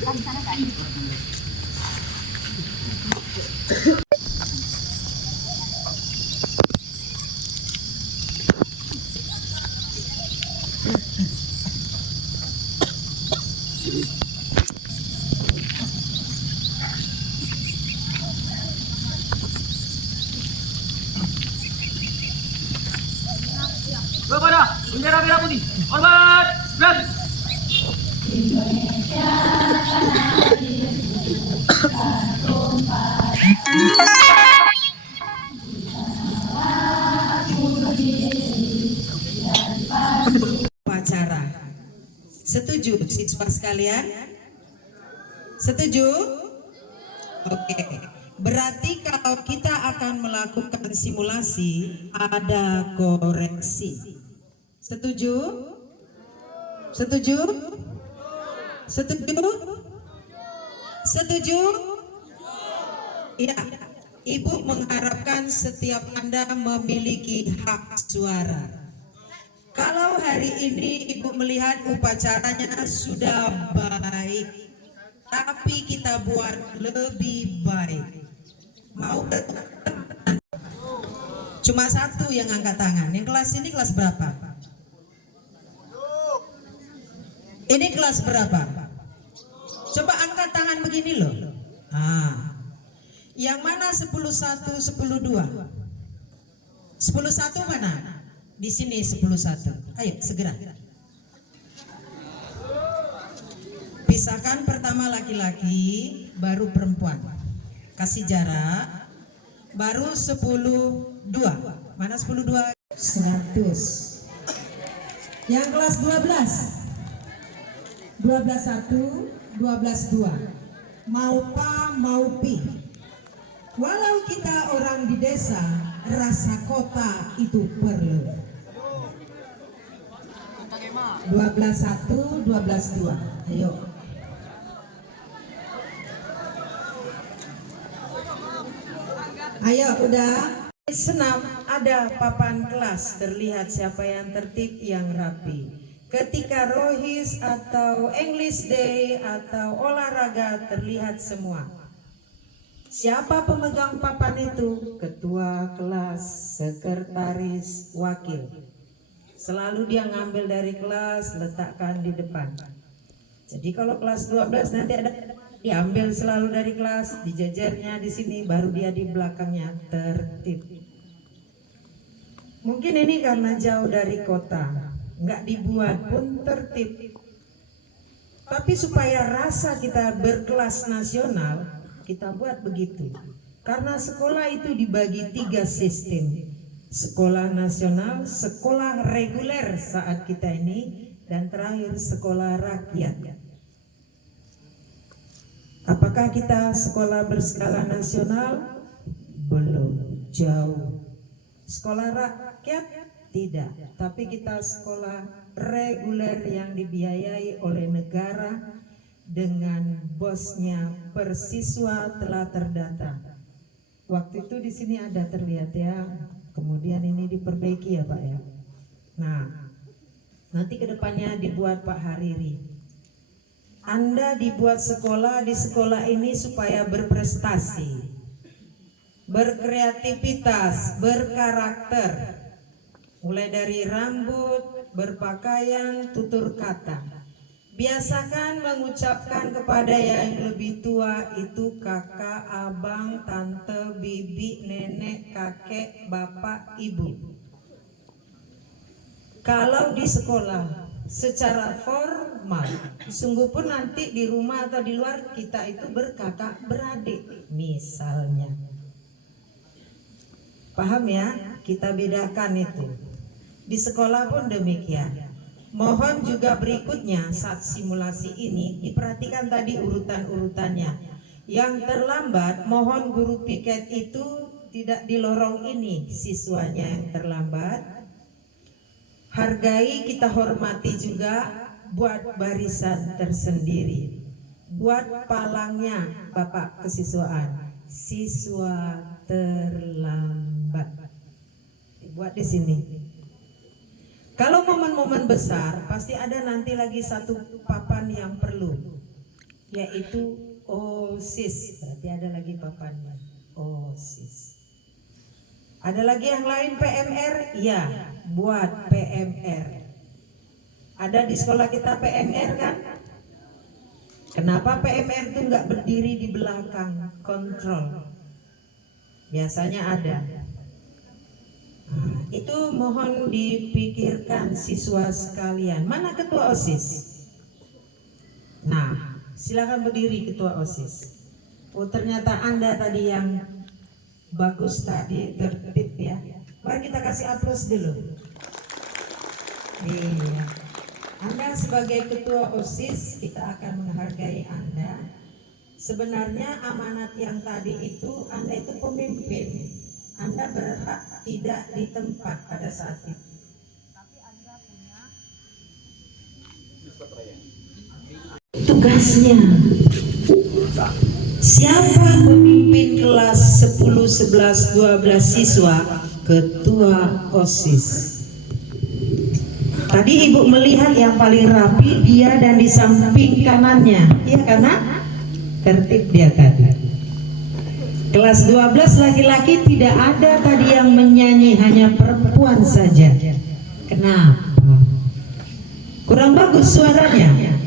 Kepada bendera merah putih, hormat, berhenti. Upacara. Setuju siswa sekalian? Setuju? Oke. Berarti kalau kita akan melakukan simulasi ada koreksi. Setuju? Setuju? Setuju? Setuju? Ya, Ibu mengharapkan setiap Anda memiliki hak suara. Kalau hari ini Ibu melihat upacaranya sudah baik, tapi kita buat lebih baik. Mau cuma satu yang angkat tangan. Yang kelas ini kelas berapa? Ini kelas berapa? Coba angkat tangan begini loh. Yang mana 10-1, 10-2? 10-1 mana? Di sini 10-1. Ayo segera. Pisahkan pertama laki-laki, baru perempuan. Kasih jarak. Baru 10-2. Mana 10-2? 100. Yang kelas 12. 12-1, 12-2. Mau pa, mau pi. Walau kita orang di desa, rasa kota itu perlu. 12-1, 12-2. Ayo. Ayo, udah. Senam ada papan kelas, terlihat siapa yang tertib, yang rapi. Ketika rohis atau English Day atau olahraga terlihat semua. Siapa pemegang papan itu? Ketua kelas, sekretaris, wakil. Selalu dia ngambil dari kelas, letakkan di depan. Jadi kalau kelas 12 nanti ada diambil selalu dari kelas, di jajarnya di sini, baru dia di belakangnya tertib. Mungkin ini karena jauh dari kota, nggak dibuat pun tertib. Tapi supaya rasa kita berkelas nasional, kita buat begitu. Karena sekolah itu dibagi 3 sistem. Sekolah nasional, sekolah reguler saat kita ini, dan terakhir sekolah rakyat. Apakah kita sekolah berskala nasional? Belum, jauh. Sekolah rakyat? Tidak, tapi kita sekolah reguler yang dibiayai oleh negara dengan bosnya per siswa telah terdata. Waktu itu di sini ada terlihat ya, kemudian ini diperbaiki ya Pak ya. Nah, nanti kedepannya dibuat Pak Hariri. Anda dibuat sekolah di sekolah ini supaya berprestasi, berkreativitas, berkarakter. Mulai dari rambut, berpakaian, tutur kata. Biasakan mengucapkan kepada yang lebih tua itu kakak, abang, tante, bibi, nenek, kakek, bapak, ibu. Kalau di sekolah secara formal, sungguh pun nanti di rumah atau di luar kita itu berkakak beradik misalnya. Paham ya? Kita bedakan itu. Di sekolah pun demikian. Mohon juga berikutnya saat simulasi ini diperhatikan tadi urutan-urutannya. Yang terlambat, mohon guru piket itu tidak di lorong ini siswanya yang terlambat. Hargai, kita hormati juga, buat barisan tersendiri. Buat palangnya Bapak kesiswaan. Siswa terlambat. Buat di sini. Kalau momen-momen besar pasti ada nanti lagi satu papan yang perlu. yaitu OSIS. Berarti ada lagi papannya, OSIS. Ada lagi yang lain PMR? Ya, buat PMR. Ada di sekolah kita PMR kan? Kenapa PMR itu nggak berdiri di belakang kontrol? Biasanya ada. Itu mohon dipikirkan siswa sekalian. Mana ketua OSIS? Nah, silakan berdiri ketua OSIS. Oh, ternyata Anda tadi yang bagus tadi, tertib ya. Mari kita kasih aplaus dulu. Iya. Anda sebagai ketua OSIS, kita akan menghargai Anda. Sebenarnya amanat yang tadi itu, Anda itu pemimpin. Anda berhak tidak di tempat pada saat itu. Tapi Anda punya tugasnya. Siapa pemimpin kelas 10, 11, 12 siswa? Ketua OSIS. Tadi ibu melihat yang paling rapi dia dan di samping kanannya, iya karena tertib dia tadi. Kelas 12 laki-laki tidak ada tadi yang menyanyi, hanya perempuan saja. Kenapa? Kurang bagus suaranya.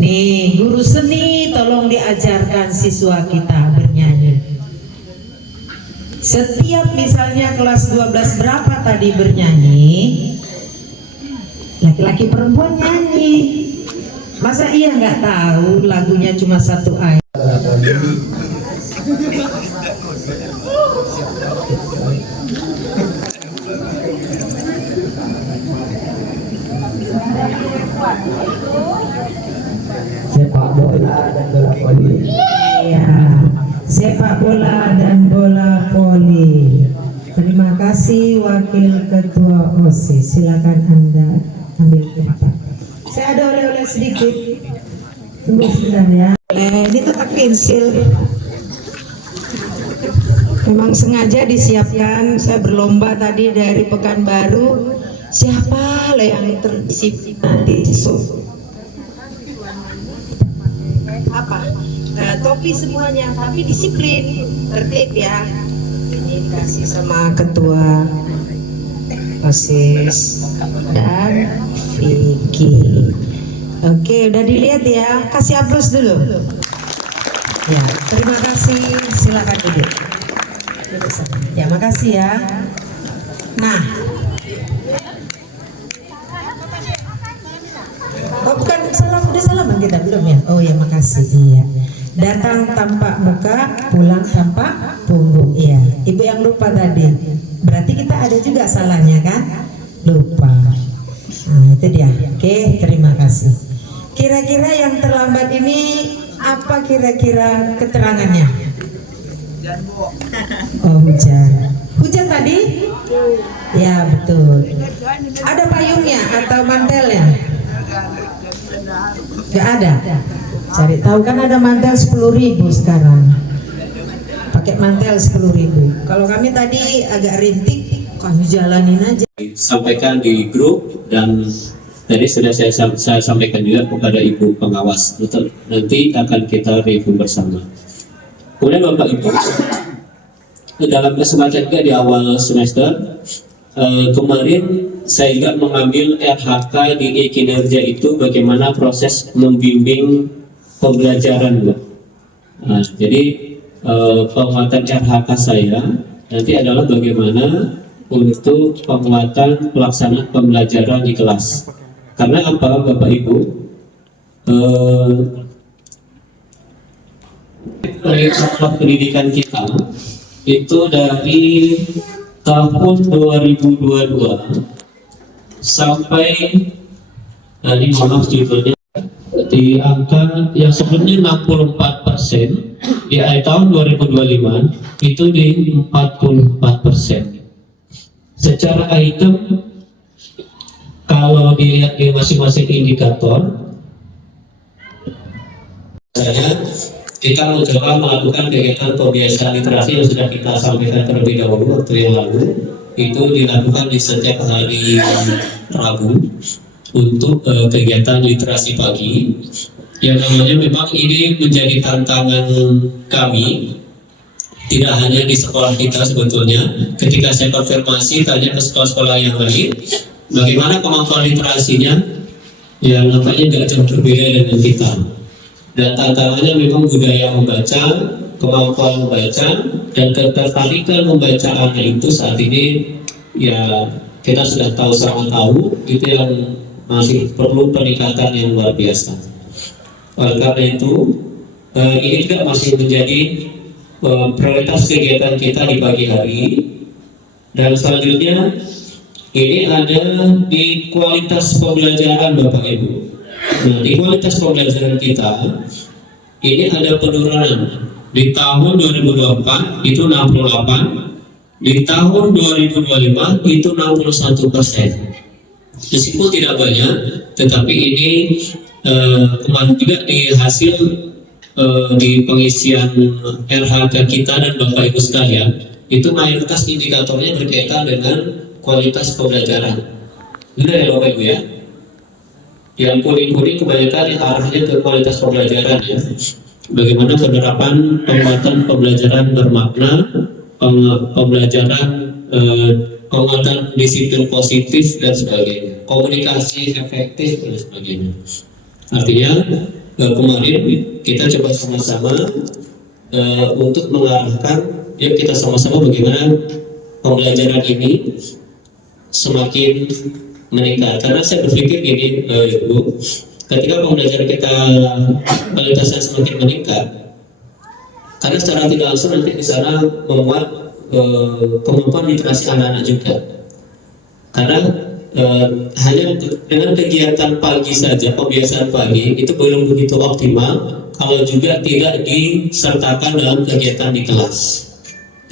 Nih, guru seni tolong diajarkan siswa kita bernyanyi. Setiap misalnya kelas 12 berapa tadi bernyanyi? Laki-laki perempuan nyanyi. Masa iya nggak tahu lagunya cuma satu ayat? Sepak bola dan bola voli. Iya, sepak bola dan bola voli. Terima kasih Wakil Ketua OSIS. Silakan Anda ambil tempat. Saya ada oleh-oleh sedikit. Tunggu sebentar ya. Ini tetap pensil. Memang sengaja disiapkan. Saya berlomba tadi dari Pekanbaru. Siapa lah yang terdisiplin nanti? Apa? Topi semuanya, tapi disiplin, tertib ya. Ini dikasih sama ketua OSIS dan Vicky. Oke, udah dilihat ya. Kasih aplaus dulu. Ya, terima kasih. Silakan duduk. Ya, makasih ya. Nah, oh bukan salam, udah salaman kita belum ya? Oh ya, makasih. Iya. Datang tanpa muka, pulang tanpa punggung. Iya. Ibu yang lupa tadi. Berarti kita ada juga salahnya kan? Lupa. Nah, itu dia. Oke, terima kasih. Kira-kira yang terlambat ini apa kira-kira keterangannya? Oh, hujan. Hujan tadi? Ya, betul. Ada payungnya atau mantelnya? Gak ada. Cari tahu kan ada mantel 10.000 sekarang. Pakai mantel 10.000. Kalau kami tadi agak rintik, kami jalanin aja. Sampaikan di grup dan tadi sudah saya sampaikan juga kepada ibu pengawas. Nanti akan kita review bersama. Kemudian Bapak Ibu, dalam kesempatan juga di awal semester kemarin saya juga mengambil RHK di kinerja itu bagaimana proses membimbing pembelajaran, Bu. Nah, jadi penguatan RHK saya nanti adalah bagaimana untuk penguatan pelaksanaan pembelajaran di kelas. Karena apa, Bapak Ibu? Program pendidikan kita itu dari tahun 2022 sampai tadi maaf judulnya di angka yang sebelumnya 64%, di akhir tahun 2025 itu di 44%. Secara item kalau dilihat di masing-masing indikator, kita mencoba melakukan kegiatan pembiasaan literasi yang sudah kita sampaikan terlebih dahulu waktu yang lalu. Itu dilakukan di setiap hari Rabu untuk kegiatan literasi pagi. yang namanya memang ini menjadi tantangan kami, tidak hanya di sekolah kita sebetulnya. Ketika saya konfirmasi tanya ke sekolah-sekolah yang lain, bagaimana kemampuan literasinya, yang nampaknya nggak jauh berbeda dengan kita. Dan tantangannya memang budaya membaca, kemampuan membaca, dan ketertarikan membaca anak itu saat ini ya kita sudah tahu sama tahu itu yang masih perlu peningkatan yang luar biasa. Oleh karena itu ini juga masih menjadi prioritas kegiatan kita di pagi hari. Dan selanjutnya ini ada di kualitas pembelajaran Bapak Ibu. Nah, di kualitas pembelajaran kita ini ada penurunan. Di tahun 2024 itu 68, di tahun 2025 itu 61%. Meskipun tidak banyak, tetapi ini kemarin juga di hasil di pengisian RHK kita dan Bapak Ibu sekalian, itu mayoritas indikatornya berkaitan dengan kualitas pembelajaran. Benar ya Bapak Ibu ya? Yang kuning-kuning kebanyakan arahnya ke kualitas pembelajaran ya. Bagaimana penerapan penguatan pembelajaran bermakna, pembelajaran penguatan disiplin positif dan sebagainya, komunikasi efektif dan sebagainya. Artinya kemarin kita coba sama-sama untuk mengarahkan, yuk kita sama-sama bagaimana pembelajaran ini semakin meningkat. Karena saya berpikir gini, Ibu, ketika pembelajaran kita kualitasnya semakin meningkat, karena secara tidak langsung nanti di sana memuat kemampuan literasi anak-anak juga. Karena hanya dengan kegiatan pagi saja, pembiasaan pagi itu belum begitu optimal kalau juga tidak disertakan dalam kegiatan di kelas.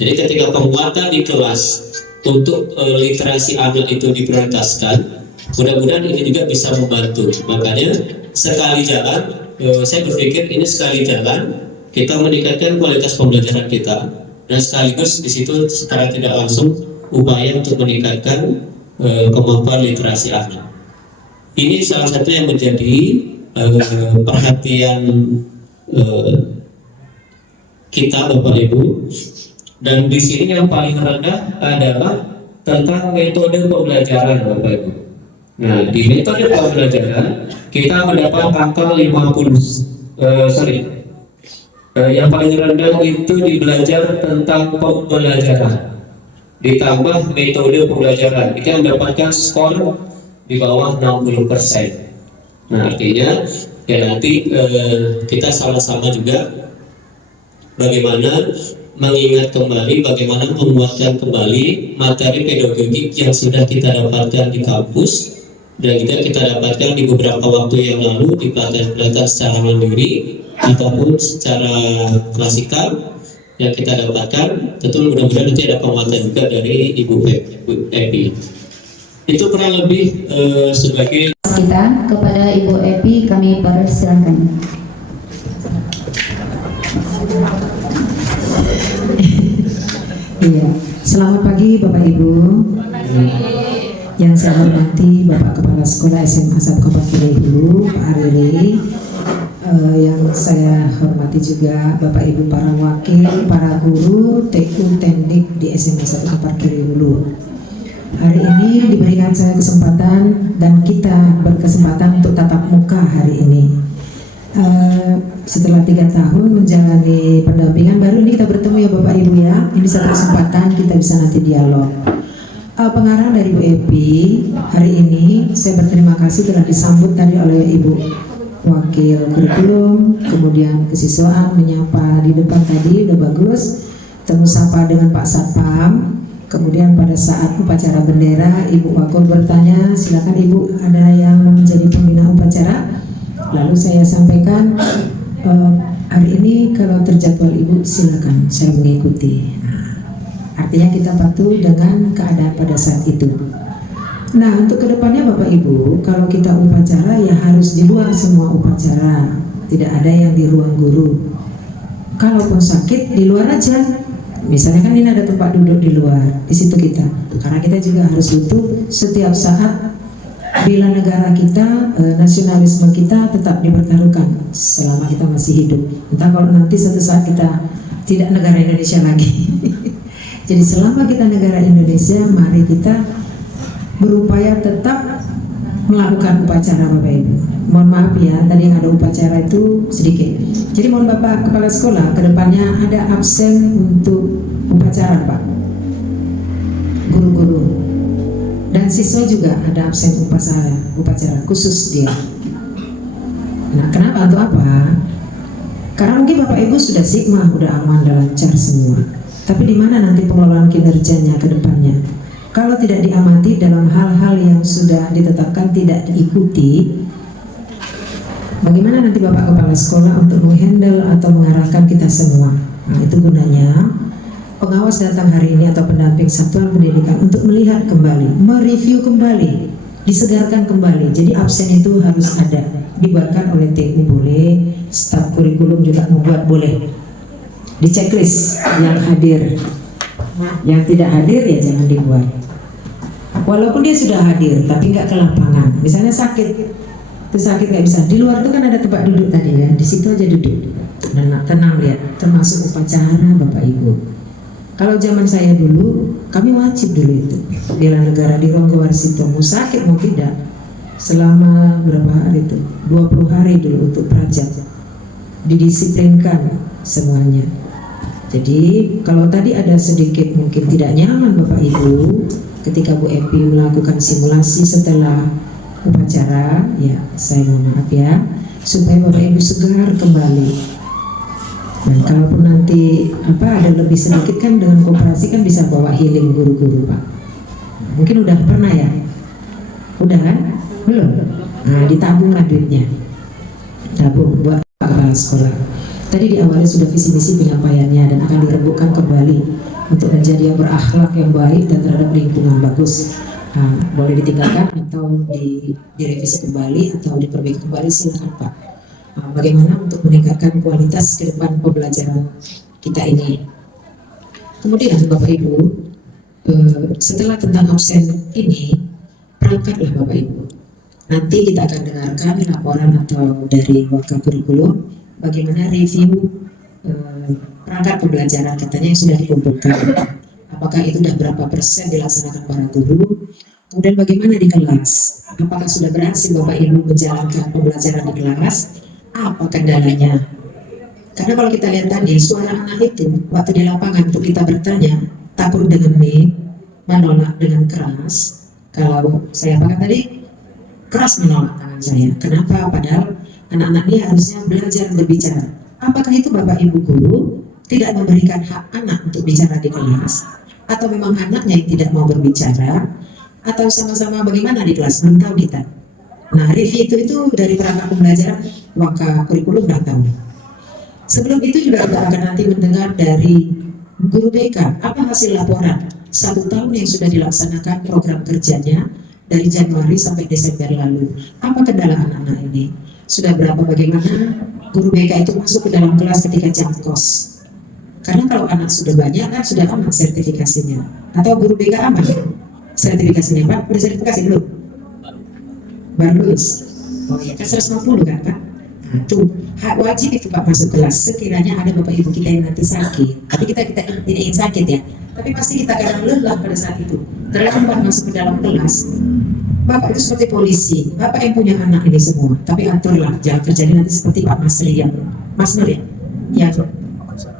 Jadi ketika penguatan di kelas untuk literasi anak itu diprioritaskan, mudah-mudahan ini juga bisa membantu. Makanya sekali jalan, saya berpikir ini sekali jalan kita meningkatkan kualitas pembelajaran kita, dan sekaligus di situ secara tidak langsung upaya untuk meningkatkan kemampuan literasi anak. Ini salah satu yang menjadi perhatian kita Bapak Ibu. Dan di sini yang paling rendah adalah tentang metode pembelajaran Bapak Ibu. Nah, di metode pembelajaran kita mendapat angka 50. Yang paling rendah itu di belajar tentang pembelajaran ditambah metode pembelajaran, kita mendapatkan skor di bawah 60%. Nah, artinya ya nanti kita sama-sama juga bagaimana mengingat kembali, bagaimana menguatkan kembali materi pedagogik yang sudah kita dapatkan di kampus dan juga kita dapatkan di beberapa waktu yang lalu di pelatihan-pelatihan secara mandiri ataupun secara klasikal yang kita dapatkan. Tentu mudah-mudahan nanti ada penguatan juga dari Ibu Epi. Itu kurang lebih sebagai kita. Kepada Ibu Epi kami persilakan. Iya, selamat pagi Bapak Ibu. Yang saya hormati Bapak Kepala Sekolah SMA 1 Kabupaten Hulu, Pak Arili. Yang saya hormati juga Bapak Ibu para wakil, para guru TU Teknik di SMA 1 Kabupaten Hulu. Hari ini diberikan saya kesempatan dan kita berkesempatan untuk tatap muka hari ini. Setelah 3 tahun menjalani pendampingan, baru ini kita bertemu ya Bapak Ibu ya. Ini satu kesempatan kita bisa nanti dialog. Pengarang dari Bu Epi, hari ini saya berterima kasih telah disambut tadi oleh Ibu Wakil Kurikulum, kemudian kesiswaan menyapa di depan tadi udah bagus, temu sapa dengan Pak Satpam. Kemudian pada saat upacara bendera, Ibu Wakil bertanya, silakan Ibu ada yang menjadi pembina upacara. Lalu saya sampaikan, hari ini kalau terjadwal Ibu silakan saya mengikuti. Artinya kita patuh dengan keadaan pada saat itu. Nah, untuk kedepannya Bapak Ibu, kalau kita upacara ya harus di luar semua upacara, tidak ada yang di ruang guru. Kalaupun sakit di luar aja. Misalnya kan ini ada tempat duduk di luar, di situ kita. Karena kita juga harus butuh setiap saat Bila negara kita, nasionalisme kita tetap dipertaruhkan selama kita masih hidup. Entah kalau nanti suatu saat kita tidak negara Indonesia lagi. Jadi selama kita negara Indonesia, mari kita berupaya tetap melakukan upacara Bapak Ibu. Mohon maaf ya, tadi yang ada upacara itu sedikit. Jadi mohon Bapak Kepala Sekolah, kedepannya ada absen untuk upacara Pak. Guru-guru dan siswa juga ada absen upacara khusus dia. Nah, kenapa? Untuk apa? Karena mungkin Bapak Ibu sudah sigma, udah aman dan lancar semua. Tapi di mana nanti pengelolaan kinerjanya ke depannya? Kalau tidak diamati dalam hal-hal yang sudah ditetapkan tidak diikuti, bagaimana nanti Bapak Kepala Sekolah untuk menghandle atau mengarahkan kita semua? Nah, itu gunanya pengawas datang hari ini atau pendamping satuan pendidikan untuk melihat kembali, mereview kembali, disegarkan kembali. Jadi absen itu harus ada, dibuatkan oleh TU boleh, staf kurikulum juga membuat boleh. Di checklist yang hadir, yang tidak hadir ya jangan dibuat. Walaupun dia sudah hadir tapi nggak ke lapangan, misalnya sakit, itu sakit nggak bisa. Di luar itu kan ada tempat duduk tadi ya, di situ aja duduk. Dan tenang lihat, termasuk upacara Bapak Ibu. Kalau zaman saya dulu, kami wajib dulu itu bela negara di Ronggowarsito, mau sakit mau tidak, selama berapa hari itu, 20 hari dulu untuk prajat, didisiplinkan semuanya. Jadi kalau tadi ada sedikit mungkin tidak nyaman Bapak Ibu, ketika Bu Epi melakukan simulasi setelah upacara, ya saya mohon maaf ya, supaya Bapak Ibu segar kembali. Dan kalaupun nanti ada lebih sedikit kan dengan koperasi kan bisa bawa healing guru-guru Pak. Mungkin udah pernah ya? Udah kan? Belum? Nah, ditabunglah duitnya. Tabung buat kepala sekolah. Tadi di awalnya sudah visi misi penyampaiannya dan akan dirembukkan kembali untuk menjadi yang berakhlak yang baik dan terhadap lingkungan bagus. Nah, boleh ditinggalkan atau direvisi kembali atau diperbaiki kembali, silakan Pak. Bagaimana untuk meningkatkan kualitas ke depan pembelajaran kita ini. Kemudian Bapak Ibu, setelah tentang absen ini, perangkatlah Bapak Ibu. Nanti kita akan dengarkan laporan atau dari wakil kurikulum bagaimana review perangkat pembelajaran katanya yang sudah dikumpulkan. Apakah itu sudah berapa persen dilaksanakan para guru? Kemudian bagaimana di kelas? Apakah sudah berhasil Bapak Ibu menjalankan pembelajaran di kelas? Apa kendalanya? Karena kalau kita lihat tadi suara anak itu waktu di lapangan untuk kita bertanya, takut dengan menolak dengan keras. Kalau saya apakan tadi keras menolak tangan saya. Kenapa? Padahal anak-anak ini harusnya belajar berbicara. Apakah itu Bapak Ibu guru tidak memberikan hak anak untuk bicara di kelas, atau memang anaknya yang tidak mau berbicara, atau sama-sama bagaimana di kelas? Belum tahu kita. Nah, review itu dari perangkat pembelajaran maka kurikulum sudah tahu. Sebelum itu juga kita akan nanti mendengar dari guru BK apa hasil laporan 1 tahun yang sudah dilaksanakan program kerjanya dari Januari sampai Desember lalu. Apa kendala anak-anak ini? Sudah berapa bagaimana guru BK itu masuk ke dalam kelas ketika jam kos? Karena kalau anak sudah banyak kan sudah aman sertifikasinya. Atau guru BK aman sertifikasinya Pak? Udah sertifikasi belum? Baru lulus. Oh ya kan 150 kan Pak? Nah tuh hak wajib itu Pak masuk kelas. Sekiranya ada Bapak Ibu kita yang nanti sakit, tapi kita tidak ingin sakit ya, tapi pasti kita kadang lelah pada saat itu, terlambat masuk ke dalam kelas. Bapak itu seperti polisi, Bapak yang punya anak ini semua, tapi aturlah jangan terjadi nanti seperti Pak Masri ya, Mas Nur ya, ya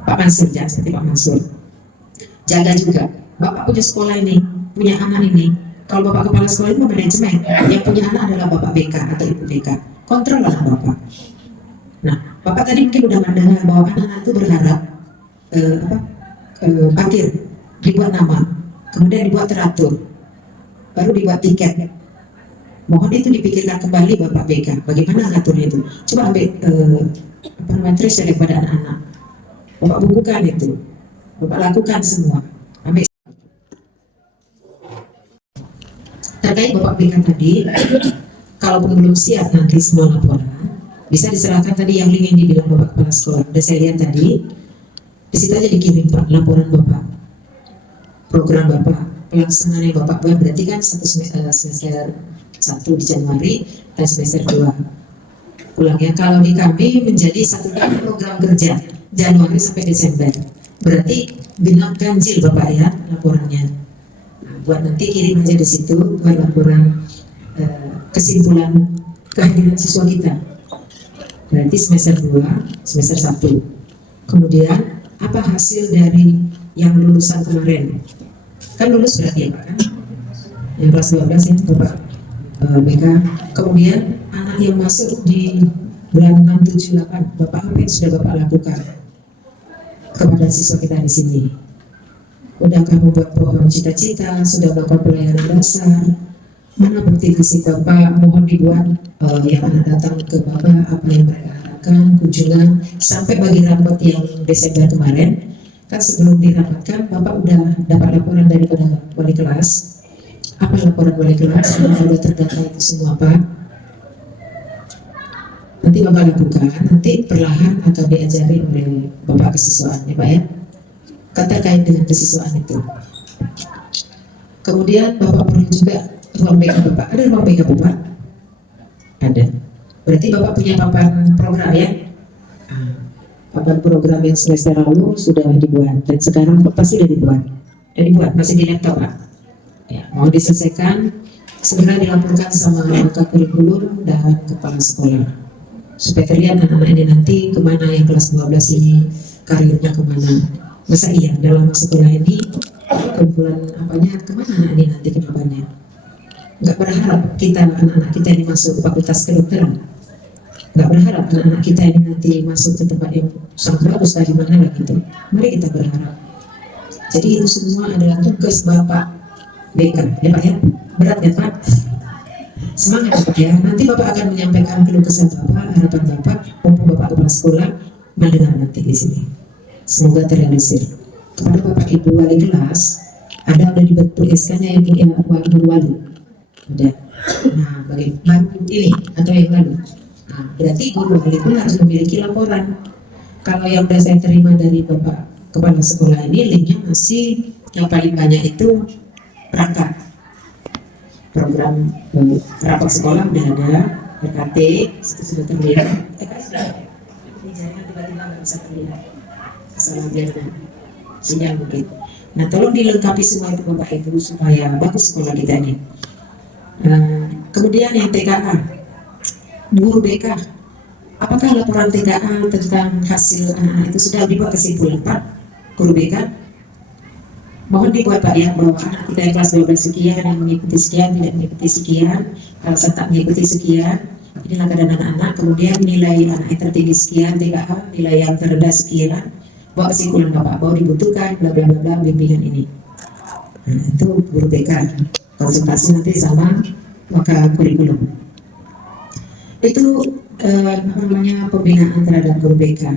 Pak Mansur jangan seperti Pak Mansur. Jaga juga, Bapak punya sekolah ini, punya anak ini. Kalau Bapak Kepala Sekolah itu manajemen, yang punya anak adalah Bapak BK atau Ibu BK. Kontrol anak Bapak. Nah, Bapak tadi mungkin udah mendengar bahwa anak-anak itu berharap parkir dibuat nama, kemudian dibuat teratur, baru dibuat tiket. Mohon itu dipikirkan kembali Bapak BK, bagaimana ngaturnya itu. Coba ambil trace daripada anak-anak. Bapak bukukan itu, Bapak lakukan semua. Ambil. Terkait Bapak BK tadi, kalau belum siap nanti semua laporan, bisa diserahkan tadi yang link yang dibilang Bapak Kepala Sekolah. Udah saya lihat tadi, di situ aja dikirim Pak laporan Bapak, program Bapak, pelaksanaan yang Bapak buat. Berarti kan satu semester 1 di Januari dan semester 2 pulangnya. Kalau di kami menjadi 1 tahun program kerja Januari sampai Desember, berarti genap ganjil Bapak ya laporannya. Nah, buat nanti kirim aja di situ buat laporan kesimpulan kehadiran siswa kita. Berarti semester 2, semester 1. Kemudian apa hasil dari yang lulusan kemarin? Kan lulus berarti ya Pak kan? Yang kelas 12 ya Bapak BK. Kemudian anak yang masuk di bulan 6, 7, 8, Bapak apa yang sudah Bapak lakukan kepada siswa kita di sini? Udahkah membuat pohon cita-cita? Sudah melakukan pelayanan dasar? Mana bukti visi Bapak? Mohon dibuat yang anak datang ke Bapak apa yang mereka harapkan, kunjungan sampai bagi rapat yang Desember kemarin. Kan sebelum dirapatkan Bapak udah dapat laporan daripada wali kelas. Apa laporan wali kelas? Sudah terdata itu semua Pak. Nanti Bapak lakukan, nanti perlahan akan diajari oleh Bapak kesiswaan ya Pak ya. Kan terkait dengan kesiswaan itu. Kemudian Bapak perlu juga ruang BK Bapak. Ada ruang BK Bapak? Ada. Berarti Bapak punya papan program ya? Papan program yang semester lalu sudah dibuat dan sekarang pasti sudah dibuat. Masih di laptop Pak. Ya, mau diselesaikan segera dilaporkan sama kakak kurikulum dan kepala sekolah supaya terlihat anak-anak ini nanti kemana yang kelas 12 ini karirnya kemana. Masa iya dalam sekolah ini kumpulan apanya kemana anak ini nanti kedepannya. Nggak berharap kita anak-anak kita ini masuk fakultas kedokteran. Nggak berharap anak-anak kita ini nanti masuk ke tempat yang sangat bagus dari mana lah gitu. Mari kita berharap. Jadi itu semua adalah tugas Bapak BK ya Pak ya. Berat ya Pak. Semangat Bapak ya. Nanti Bapak akan menyampaikan keluh kesah Bapak, harapan Bapak, mumpung Bapak kepala sekolah mendengar nanti di sini. Semoga terrealisir. Kepada Bapak Ibu wali kelas, ada udah dibentuk SK-nya yang wali. Ada. Nah, bagaimana ini atau yang lalu? Nah, berarti guru wali pun harus memiliki laporan. Kalau yang sudah saya terima dari Bapak kepala sekolah ini, linknya masih yang paling banyak itu perangkat. Program rapat sekolah udah ada, RKT itu sudah terlihat. Ini jaringan tiba-tiba nggak bisa terlihat. Salah jaringan, sinyal mungkin. Nah, tolong dilengkapi semua itu Bapak Ibu supaya bagus sekolah kita ini. Kemudian yang TKA, guru BK, apakah laporan TKA tentang hasil anak-anak itu sudah dibuat kesimpulan Pak, guru BK? Mohon dibuat Pak ya, bahwa anak kita yang kelas 12 sekian, yang mengikuti sekian, tidak mengikuti sekian, kalau tak mengikuti sekian, inilah keadaan anak-anak, kemudian nilai anak yang tertinggi sekian, TKA, nilai yang terendah sekian, buat kesimpulan Bapak, bahwa dibutuhkan bla bla bla bimbingan ini. Nah, itu guru BK, konsultasi nanti sama maka kurikulum. Itu namanya pembinaan terhadap guru BK.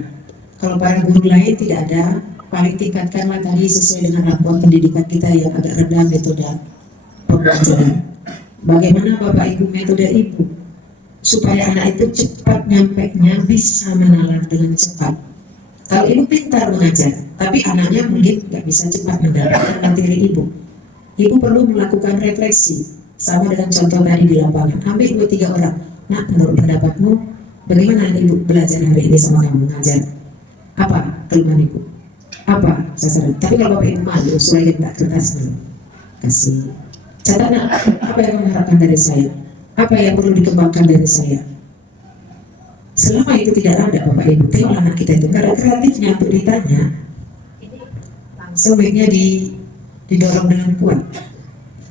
Kalau para guru lain tidak ada, paling tingkatkanlah tadi sesuai dengan rapor pendidikan kita yang agak rendah metode pembelajaran. Bagaimana Bapak Ibu metode Ibu supaya anak itu cepat nyampainya, bisa menalar dengan cepat. Kalau Ibu pintar mengajar, tapi anaknya mungkin nggak bisa cepat mendapatkan materi Ibu. Ibu perlu melakukan refleksi, sama dengan contoh tadi di lapangan. Ambil 2-3 orang. Nah, menurut pendapatmu, bagaimana Ibu belajar hari ini sama kamu mengajar? Apa kelemahan Ibu? Apa sasaran? Tapi kalau Bapak Ibu malu, selain tak kertas dulu, kasih catatan apa yang mengharapkan dari saya, apa yang perlu dikembangkan dari saya. Selama itu tidak ada Bapak Ibu, tengok anak kita itu karena kreatifnya untuk ditanya, langsung mic-nya didorong dengan kuat.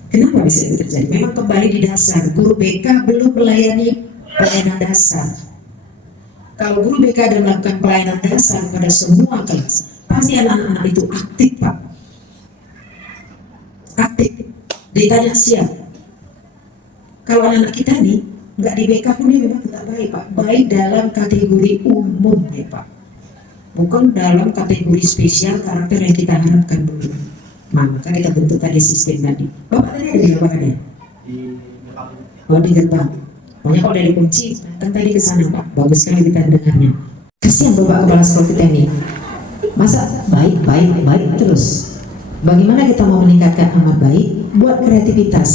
Kenapa bisa itu terjadi? Memang kembali di dasar, guru BK belum melayani pelayanan dasar. Kalau guru BK dan melakukan pelayanan dasar pada semua kelas, pasti anak-anak itu aktif Pak. Aktif. Ditanya siap. Kalau anak-anak kita nih nggak di BK pun dia memang tidak baik Pak. Baik dalam kategori umum ya Pak. Bukan dalam kategori spesial karakter yang kita harapkan dulu. Nah, maka kita bentuk tadi sistem tadi. Bapak tadi ada di mana ya? Oh di gerbang. Pokoknya kalau dari kunci, kan tadi ke sana Pak. Bagus sekali kita dengarnya. Kasihan Bapak kepala sekolah kita ini. Masa baik terus. Bagaimana kita mau meningkatkan amat baik? Buat kreativitas.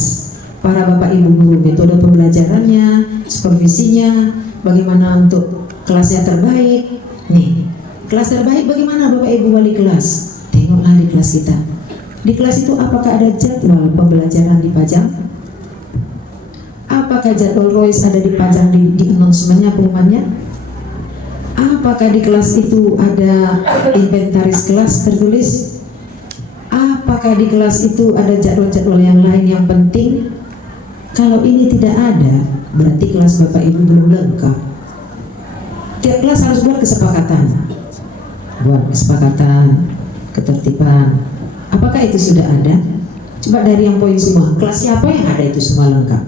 para bapak ibu guru, metode pembelajarannya, supervisinya, bagaimana untuk kelasnya terbaik. Nih, kelas terbaik bagaimana bapak ibu wali kelas? Tengoklah di kelas kita. Di kelas itu apakah ada jadwal pembelajaran dipajang? Apakah jadwal Royce ada dipajang di announcement-nya, pengumumannya? Apakah di kelas itu ada inventaris kelas tertulis? Apakah di kelas itu ada jadwal-jadwal yang lain yang penting? Kalau ini tidak ada, berarti kelas bapak ibu belum lengkap. Tiap kelas harus buat kesepakatan, ketertiban. Apakah itu sudah ada? Coba dari yang poin semua, kelas siapa yang ada itu semua lengkap?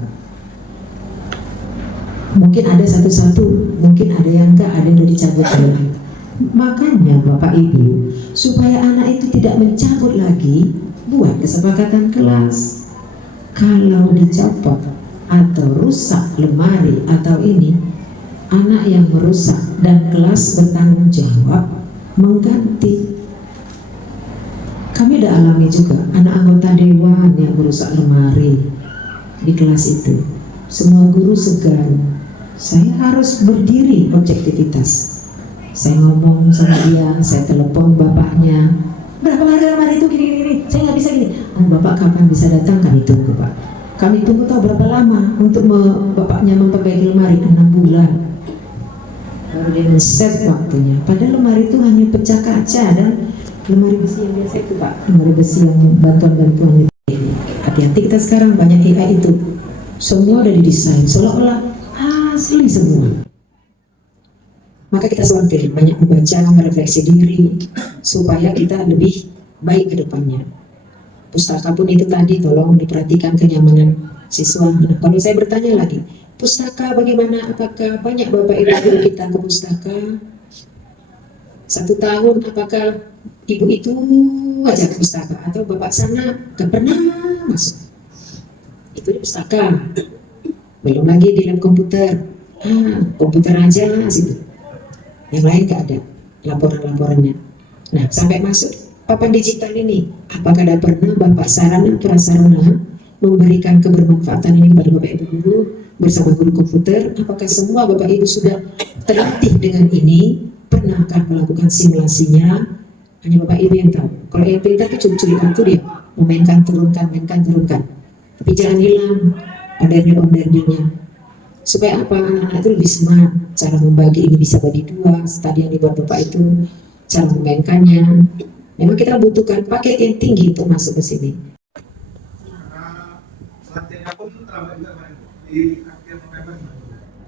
Mungkin ada satu-satu, mungkin ada yang enggak, ada yang udah dicabut lagi. Makanya bapak ibu, supaya anak itu tidak mencabut lagi, buat kesepakatan kelas. Kalau dicopot atau rusak lemari atau ini, anak yang merusak dan kelas bertanggung jawab mengganti. Kami udah alami juga anak anggota dewan yang merusak lemari di kelas itu. Semua guru segan. Saya harus berdiri objektivitas. Saya ngomong sama dia, saya telepon bapaknya. Berapa lemari itu gini, saya nggak bisa gini. Oh, bapak kapan bisa datang? Kami tunggu pak. Kami tunggu tahu berapa lama untuk bapaknya memperbaiki lemari? 6 bulan. Baru dia men-set waktunya. Padahal lemari itu hanya pecah kaca dan lemari besi yang biasa itu pak. Lemari besi yang bantuan-bantuan. Hati-hati kita sekarang banyak AI itu. Semua udah didesain seolah-olah asli semua. Maka kita selalu banyak membaca, merefleksi diri supaya kita lebih baik ke depannya. Pustaka pun itu tadi, tolong diperhatikan kenyamanan siswa. Nah, kalau saya bertanya lagi, pustaka bagaimana? Apakah banyak bapak ibu guru kita ke pustaka? 1 tahun apakah ibu itu aja ke pustaka atau bapak sana gak pernah masuk? Itu di pustaka. Belum lagi di lab komputer. Komputer aja situ. Yang lain gak ada laporan-laporannya. Nah, sampai masuk papan digital ini, apakah ada pernah bapak sarana prasarana memberikan kebermanfaatan ini kepada bapak ibu guru bersama guru komputer? Apakah semua bapak ibu sudah terlatih dengan ini? Pernahkah melakukan simulasinya? Hanya bapak ibu yang tahu. Kalau yang pintar itu curi-curi waktu dia memainkan turunkan. Tapi jangan hilang onderdilnya. Supaya apa? Anak-anak itu lebih smart. Cara membagi ini bisa bagi 2. Tadi yang dibuat bapak itu cara memainkannya. Memang kita butuhkan paket yang tinggi untuk masuk ke sini.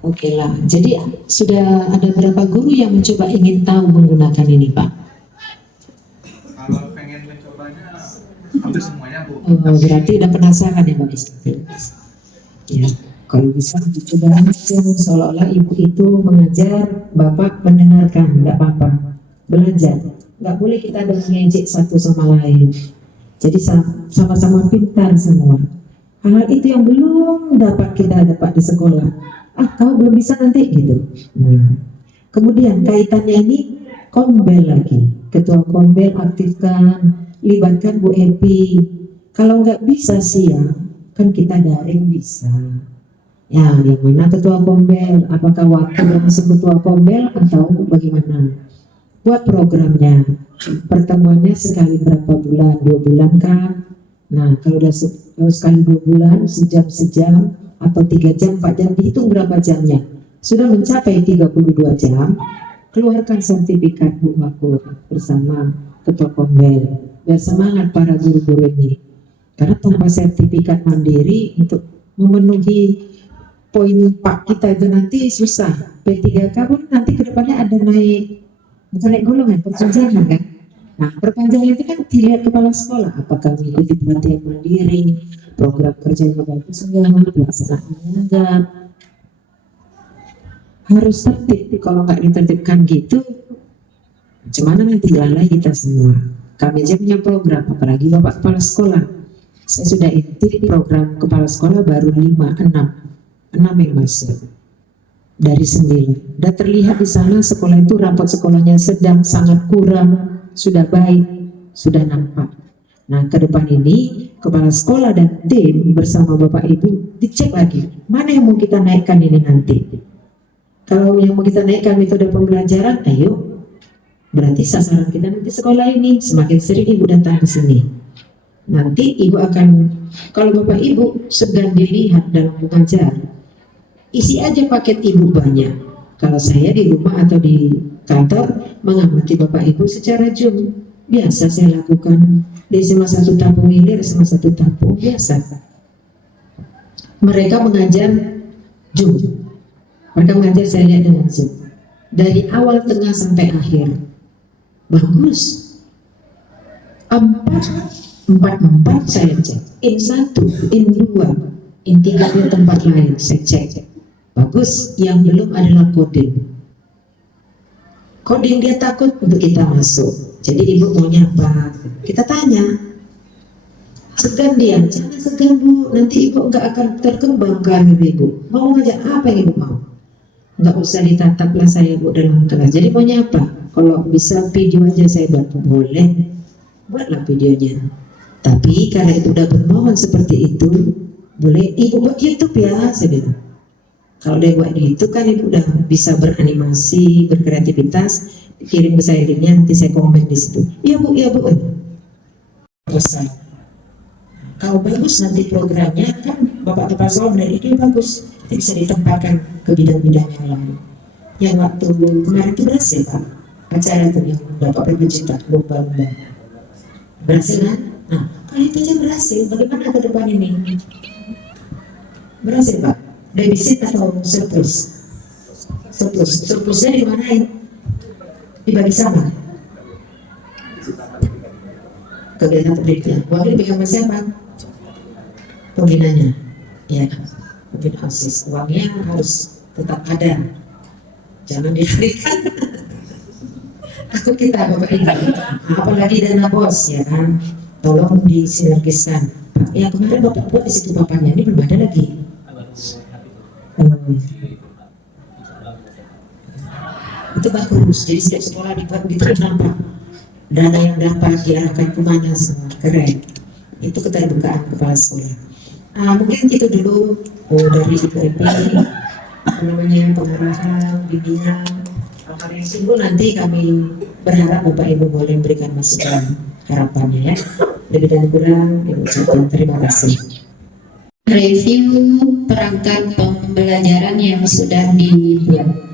Oke lah. Jadi sudah ada berapa guru yang mencoba ingin tahu menggunakan ini pak? Kalau pengen mencobanya hampir semuanya bu. Berarti udah penasaran ya Pak Ismail? Ya. Kalau bisa dicoba langsung seolah-olah ibu itu mengajar, bapak mendengarkan, nggak apa-apa. Belajar, nggak boleh kita ada mengejek satu sama lain. Jadi sama-sama pintar semua. Hal itu yang belum dapat kita dapat di sekolah. Kamu belum bisa nanti gitu. Nah, kemudian kaitannya ini kombel lagi. Ketua kombel aktifkan, libatkan Bu Epi. Kalau nggak bisa siang, kan kita daring bisa. Ya, yang mana ketua kombel? Apakah waktu langsung ketua kombel atau bagaimana? Buat programnya, pertemuannya sekali berapa bulan? 2 bulan kan? Nah, kalau udah sekali 2 bulan, sejam atau 3 jam, 4 jam, dihitung berapa jamnya? Sudah mencapai 32 jam, keluarkan sertifikat Bu Makur bersama ketua kombel. Biar semangat para guru-guru ini. Karena tanpa sertifikat mandiri untuk memenuhi poin pak kita itu nanti susah. P3K pun nanti kedepannya ada bukan naik golongan, perpanjangan kan. Nah, perpanjangan itu kan dilihat kepala sekolah, apakah mengikuti pelatihan mandiri, program kerjanya bagus enggak, pelaksanaannya enggak. Harus tertib. Kalau nggak ditertibkan gitu, gimana nanti lalai kita semua. Kami aja punya program, apalagi bapak kepala sekolah. Saya sudah intip program kepala sekolah baru 6 yang masuk dari 9. Dan terlihat di sana sekolah itu rapot sekolahnya sedang sangat kurang, sudah baik, sudah nampak. Nah, ke depan ini kepala sekolah dan tim bersama Bapak Ibu dicek lagi mana yang mau kita naikkan ini nanti. Kalau yang mau kita naikkan metode pembelajaran, ayo, berarti sasaran kita nanti sekolah ini. Semakin sering Ibu datang ke sini, nanti Ibu akan, kalau Bapak Ibu segan dilihat dalam mengajar, isi aja paket Ibu banyak. Kalau saya di rumah atau di kantor mengamati Bapak Ibu secara Zoom, biasa saya lakukan. Di SMA 1 Tapung Ilir, SMA 1 Tapung, biasa. Mereka mengajar Zoom. Mereka mengajar saya lihat dengan Zoom. Dari awal, tengah, sampai akhir. Bagus. 4 saya cek. In 1, in 2, in 3 di tempat lain saya cek. Bagus. Yang belum adalah coding. Coding dia takut untuk kita masuk. Jadi Ibu maunya apa? Kita tanya. Segan dia, jangan segan Bu, nanti Ibu nggak akan terkembang karir Ibu. Mau ngajak apa yang Ibu mau? Nggak usah ditatap lah saya Bu dalam kelas. Jadi maunya apa? Kalau bisa video aja saya buat, boleh, buatlah videonya. Tapi kalau Ibu udah bermohon seperti itu, boleh Ibu buat YouTube ya, saya bilang. Kalau dia buat di YouTube kan Ibu udah bisa beranimasi, berkreativitas. Kirim ke saya linknya, nanti saya komen di situ. Iya Bu, iya Bu. Pesan. Kalau bagus nanti programnya kan Bapak Kepala Sekolah dari ini bagus, bisa ditempatkan ke bidang-bidang yang lain. Yang waktu kemarin itu berhasil Pak, acara itu yang Bapak bercerita lomba-lomba. Berhasil kan? Nah, kalau itu aja berhasil, bagaimana ke depan ini? Berhasil Pak. Defisit atau surplus? Surplusnya dimanain? Dibagi sama kegiatan pendidikan. Uangnya dipegang sama siapa? Pembinanya. Ya, pembina OSIS. Uangnya harus tetap ada, jangan dilarikan. Takut kita Bapak Ibu. Apalagi dana bos ya kan, tolong disinergiskan. Ya kemarin Bapak buat di situ papannya, ini belum ada lagi. Itu bagus. Jadi setiap sekolah dibuat gitu nampak dana yang dapat diarahkan kemana, semua keren. Itu keterbukaan kepala sekolah. Mungkin itu dulu dari Ibu Epi, pengarahan, bimbingan. Hal yang sungguh nanti kami berharap Bapak Ibu boleh memberikan masukan harapannya ya. Lebih dan kurang Ibu ucapkan terima kasih. Review perangkat pembelajaran yang sudah dibuat.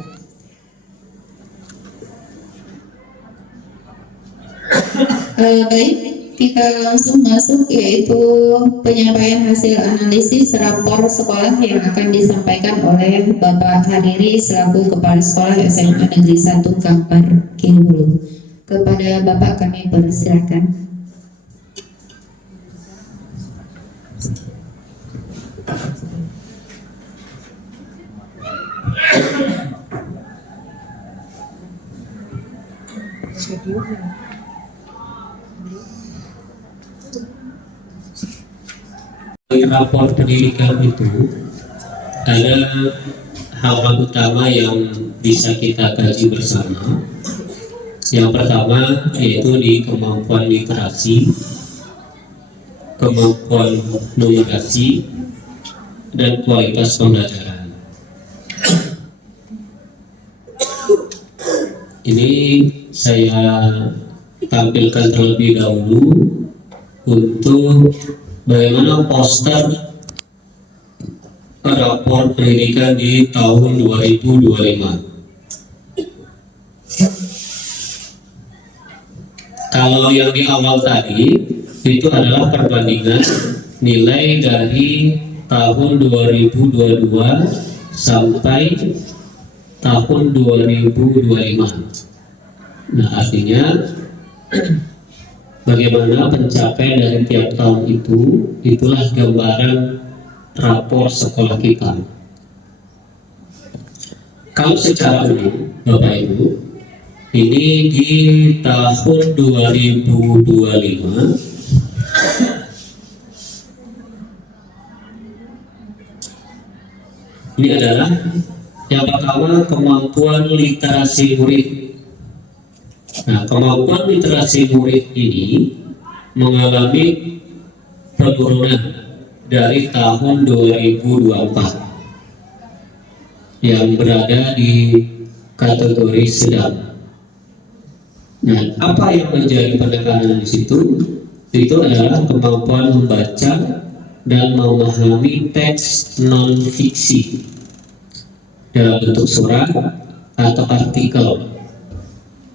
Baik, kita langsung masuk yaitu penyampaian hasil analisis rapor sekolah yang akan disampaikan oleh Bapak Hariri selaku Kepala Sekolah SMA Negeri 1 Kampar Kinhulu. Kepada Bapak kami persilakan. Rapor pendidikan itu ada hal-hal utama yang bisa kita kaji bersama. Yang pertama yaitu di kemampuan literasi, kemampuan numerasi, dan kualitas pembelajaran. Ini saya tampilkan terlebih dahulu untuk bagaimana poster rapor pendidikan di tahun 2025. Kalau yang di awal tadi itu adalah perbandingan nilai dari tahun 2022 sampai tahun 2025. Nah, artinya bagaimana pencapaian dari tiap tahun itu, itulah gambaran rapor sekolah kita. Kalau secara umum, Bapak Ibu, ini di tahun 2025 ini adalah yang pertama kemampuan literasi murid. Nah, kemampuan literasi murid ini mengalami penurunan dari tahun 2024 yang berada di kategori sedang. Nah, apa yang menjadi penekanan di situ? Itu adalah kemampuan membaca dan memahami teks non-fiksi dalam bentuk surat atau artikel,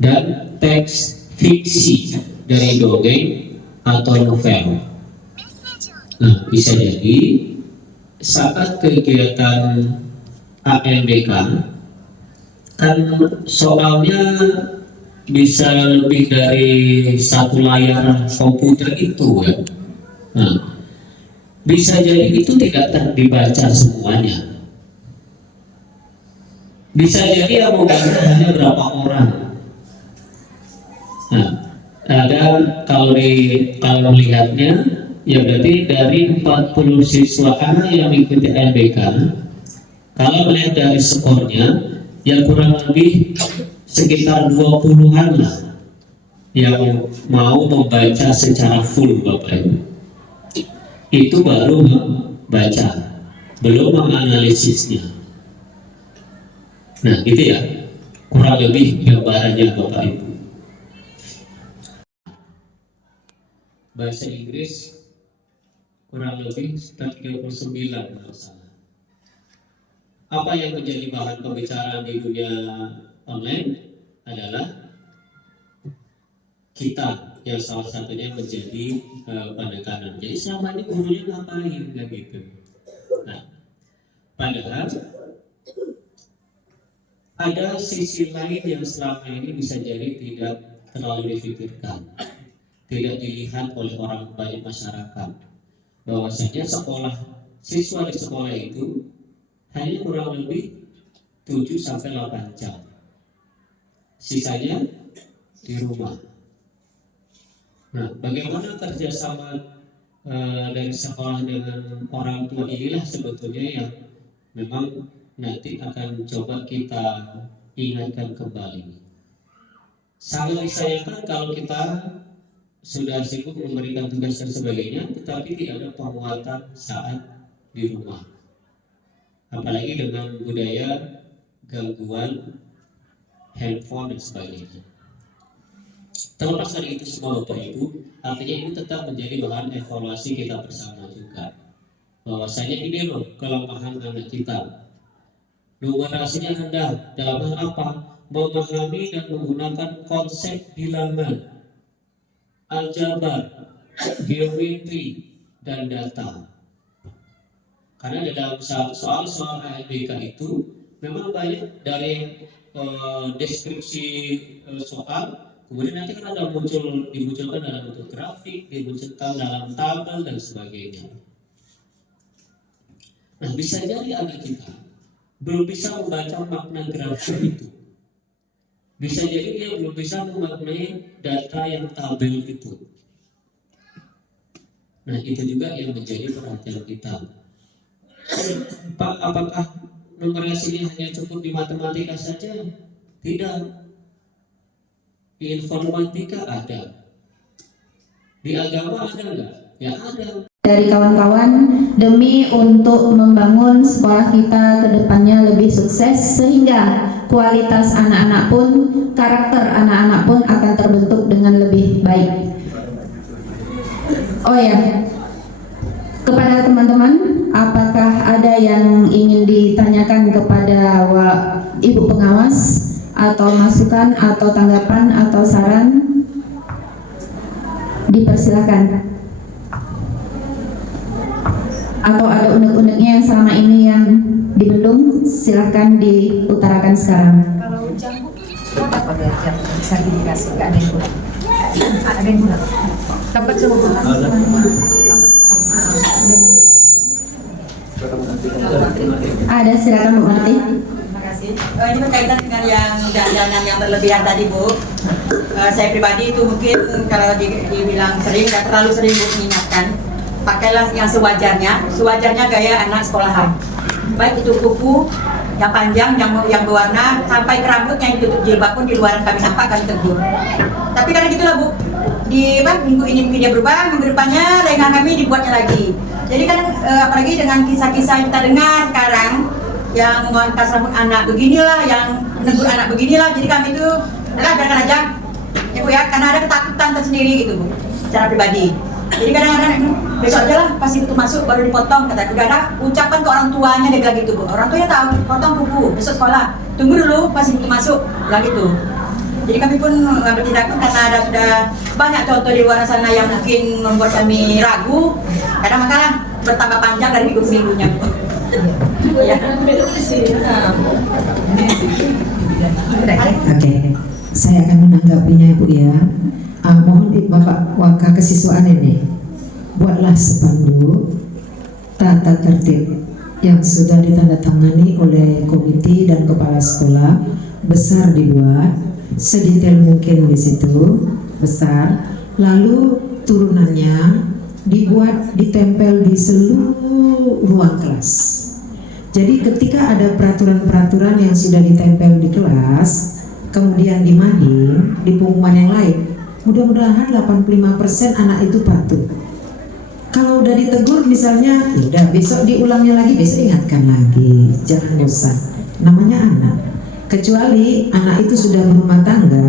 dan teks fiksi dari dongeng atau novel. Nah, bisa jadi saat kegiatan AMBK kan soalnya bisa lebih dari satu layar komputer itu ya. Nah, bisa jadi itu tidak dibaca semuanya. Bisa jadi yang membaca hanya berapa orang. Nah, ada kalau lihatnya ya berarti dari 40 siswa anak yang mengikuti AMBK, kalau melihat dari skornya yang kurang lebih sekitar 20-an lah yang mau membaca secara full Bapak Ibu. Itu baru membaca, belum menganalisisnya. Nah gitu ya, kurang lebih gambarannya Bapak Ibu. Bahasa Inggris kurang lebih 39 kalau salah. Apa yang menjadi bahan pembicaraan di dunia online adalah kita yang salah satunya menjadi penekanan. Jadi selama ini gurunya ngapain kan gitu. Nah, padahal ada sisi lain yang selama ini bisa jadi tidak terlalu difikirkan, tidak dilihat oleh orang banyak masyarakat, bahwasanya siswa di sekolah itu hanya kurang lebih 7-8 jam. Sisanya di rumah. Nah, bagaimana kerjasama dari sekolah dengan orang tua inilah sebetulnya yang memang nanti akan coba kita ingatkan kembali. Sangat disayangkan kalau kita sudah sibuk memberikan tugas dan sebagainya, tetapi tidak ada penguatan saat di rumah. Apalagi dengan budaya gangguan handphone dan sebagainya. Terlepas dari itu semua Bapak Ibu, artinya ini tetap menjadi bahan evaluasi kita bersama juga. Bahwasanya ini loh kelemahan anak kita. Numerasinya rendah dalam hal apa? Memahami dan menggunakan konsep bilangan, aljabar, geometri, dan data. Karena dalam soal-soal AMBK itu memang banyak dari deskripsi soal, kemudian nanti kan ada dimunculkan dalam bentuk grafik, dimunculkan dalam tabel dan sebagainya. Nah, bisa jadi anak kita belum bisa membaca makna grafik itu. Bisa jadi dia belum bisa memaknai data yang tabel itu. Nah, itu juga yang menjadi perhatian kita. Pak, apakah numerasi ini hanya cukup di matematika saja? Tidak. Di informatika ada. Di agama ada enggak? Ya ada. Dari kawan-kawan demi untuk membangun sekolah kita ke depannya lebih sukses, sehingga kualitas anak-anak pun, karakter anak-anak pun akan terbentuk dengan lebih baik. Oh ya, kepada teman-teman, apakah ada yang ingin ditanyakan kepada Ibu Pengawas, atau masukan, atau tanggapan, atau saran? Dipersilakan. Atau ada unek-uneknya yang selama ini yang dibendung, silahkan diutarakan sekarang. Kalau jambu apa belajar bisa dikasih, nggak ada yang kurang. Ada yang kurang. Dapat semua. Ada, silakan Bu Marti. Terima kasih. Ini berkaitan dengan yang jangan yang berlebihan tadi Bu. Saya pribadi itu mungkin kalau dibilang sering, nggak terlalu sering Bu mengingatkan. Pakailah yang sewajarnya gaya anak sekolahan. Baik itu kuku, yang panjang, yang berwarna sampai ke rambutnya yang tutup jilbab pun di luar kami nampak, kami tegur. Tapi karena gitulah Bu, di minggu ini mungkin dia berubah, minggu depannya lengan kami dibuatnya lagi. Jadi kan apalagi dengan kisah-kisah yang kita dengar sekarang yang memangkas rambut anak beginilah, yang menegur anak beginilah, jadi kami itu biarkan aja ya Bu ya, karena ada ketakutan tersendiri gitu Bu, secara pribadi. Jadi kadang-kadang besok aja lah pas itu masuk baru dipotong, kata udah ada ucapan ke orang tuanya dia bilang gitu Bu. Orang tuanya tahu potong kuku besok sekolah, tunggu dulu pas itu masuk bilang gitu. Jadi kami pun mengambil tindakan karena ada sudah banyak contoh di luar sana yang mungkin membuat kami ragu. Kadang makalah bertambah panjang dari minggu-minggunya Bu. Ya. Oke, saya akan menanggapinya Ibu ya. Mohon Bapak Waka Kesiswaan ini buatlah spanduk tata tertib yang sudah ditandatangani oleh komite dan kepala sekolah, besar dibuat sedetail mungkin di situ, besar, lalu turunannya dibuat ditempel di seluruh ruang kelas. Jadi ketika ada peraturan-peraturan yang sudah ditempel di kelas, kemudian di mading, di pengumuman yang lain, mudah-mudahan 85% anak itu patuh. Kalau udah ditegur misalnya, udah besok diulangnya lagi, besok ingatkan lagi, jangan bosan. Namanya anak. Kecuali anak itu sudah berumah tangga,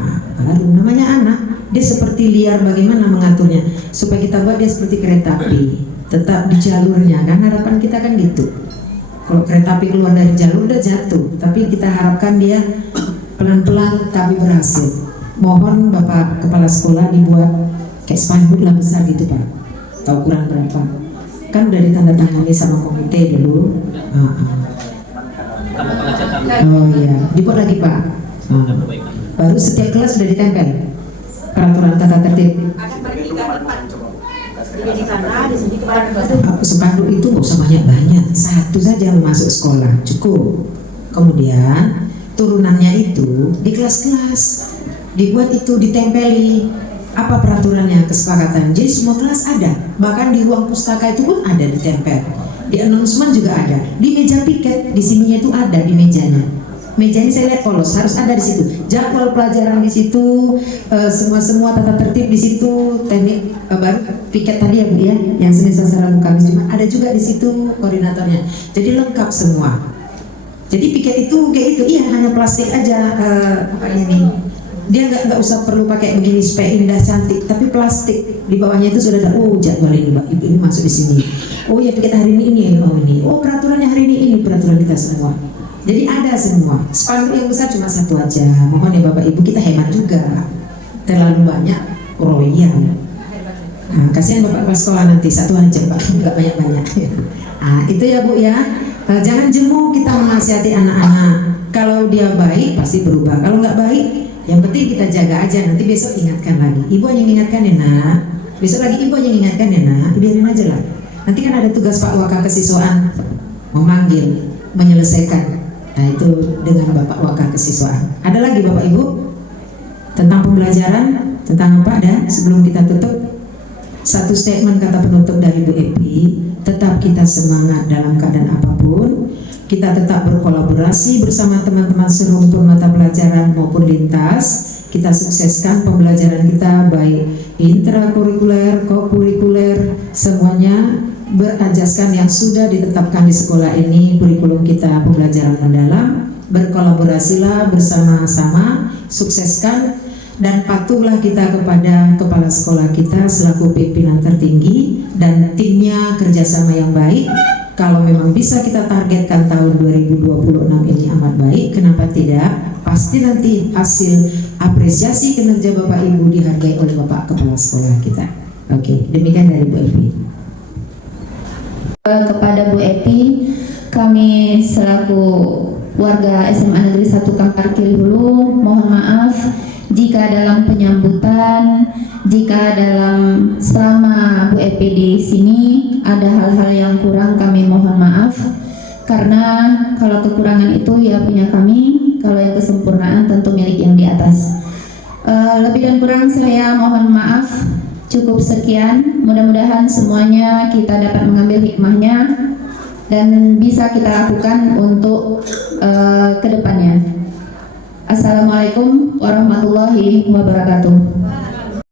nah, baru namanya anak. Dia seperti liar, bagaimana mengaturnya supaya kita buat dia seperti kereta api, tetap di jalurnya, kan harapan kita kan gitu. Kalau kereta api keluar dari jalur udah jatuh, tapi kita harapkan dia pelan-pelan tapi berhasil. Mohon Bapak Kepala Sekolah dibuat kayak spanduk lah besar gitu Pak, tahu kurang berapa, kan udah ditandatangani sama komite dulu. Oh iya, dibuat lagi Pak. Baru setiap kelas sudah ditempel peraturan tata tertib. Spanduk itu nggak usah banyak-banyak, satu saja masuk sekolah cukup. Kemudian turunannya itu di kelas-kelas dibuat itu, ditempeli apa peraturannya, kesepakatan. Jadi semua kelas ada, bahkan di ruang pustaka itu pun ada ditempel, di announcement juga ada, di meja piket di sininya itu ada, di mejanya saya lihat polos, harus ada di situ jadwal pelajaran di situ, semua tata tertib di situ, teknik baru piket tadi ya Bu ya, yang Senin Selasa Rabu Kamis Jumat ada juga di situ koordinatornya, jadi lengkap semua. Jadi piket itu kayak itu, iya hanya plastik aja, apa ini, dia nggak usah perlu pakai begini supaya indah cantik, tapi plastik di bawahnya itu sudah ada, oh jadwal ini Mbak, ini masuk di sini, oh ya piket hari ini, oh ini, oh peraturannya hari ini peraturan kita semua. Jadi ada semua. Spanduk yang besar cuma satu aja. Mohon ya Bapak Ibu, kita hemat juga. Terlalu banyak royal. Nah, kasihan Bapak Kepala Sekolah nanti satu aja Pak, nggak banyak-banyak. Nah, itu ya Bu ya. Jangan jemu kita menasihati anak-anak. Kalau dia baik pasti berubah. Kalau nggak baik, yang penting kita jaga aja. Nanti besok ingatkan lagi. Ibu yang ingatkan ya Nak. Besok lagi Ibu yang ingatkan ya Nak. Biarin aja lah. Nanti kan ada tugas Pak Waka Kesiswaan memanggil, menyelesaikan. Nah itu dengan Bapak Waka Kesiswaan. Ada lagi Bapak Ibu tentang pembelajaran, tentang apa ada sebelum kita tutup? Satu statement kata penutup dari Bu Epi, tetap kita semangat dalam keadaan apapun, kita tetap berkolaborasi bersama teman-teman serumpun mata pelajaran maupun lintas, kita sukseskan pembelajaran kita baik intrakurikuler, kokurikuler, semuanya berajaskan yang sudah ditetapkan di sekolah ini, kurikulum kita pembelajaran mendalam, berkolaborasilah bersama-sama, sukseskan dan patuhlah kita kepada kepala sekolah kita selaku pimpinan tertinggi dan timnya kerjasama yang baik. Kalau memang bisa kita targetkan tahun 2026 ini amat baik, kenapa tidak? Pasti nanti hasil apresiasi kinerja Bapak Ibu dihargai oleh Bapak Kepala Sekolah kita. Oke, demikian dari Bu Epi. Kepada Bu Epi, kami selaku warga SMA Negeri 1 Kampar Kiri Hulu mohon maaf jika dalam penyambutan, jika dalam selama Bu Epi di sini ada hal-hal yang kurang, kami mohon maaf karena kalau kekurangan itu ya punya kami, kalau yang kesempurnaan tentu milik yang di atas. Lebih dan kurang saya mohon maaf. Cukup sekian, mudah-mudahan semuanya kita dapat mengambil hikmahnya dan bisa kita lakukan untuk kedepannya. Assalamualaikum warahmatullahi wabarakatuh.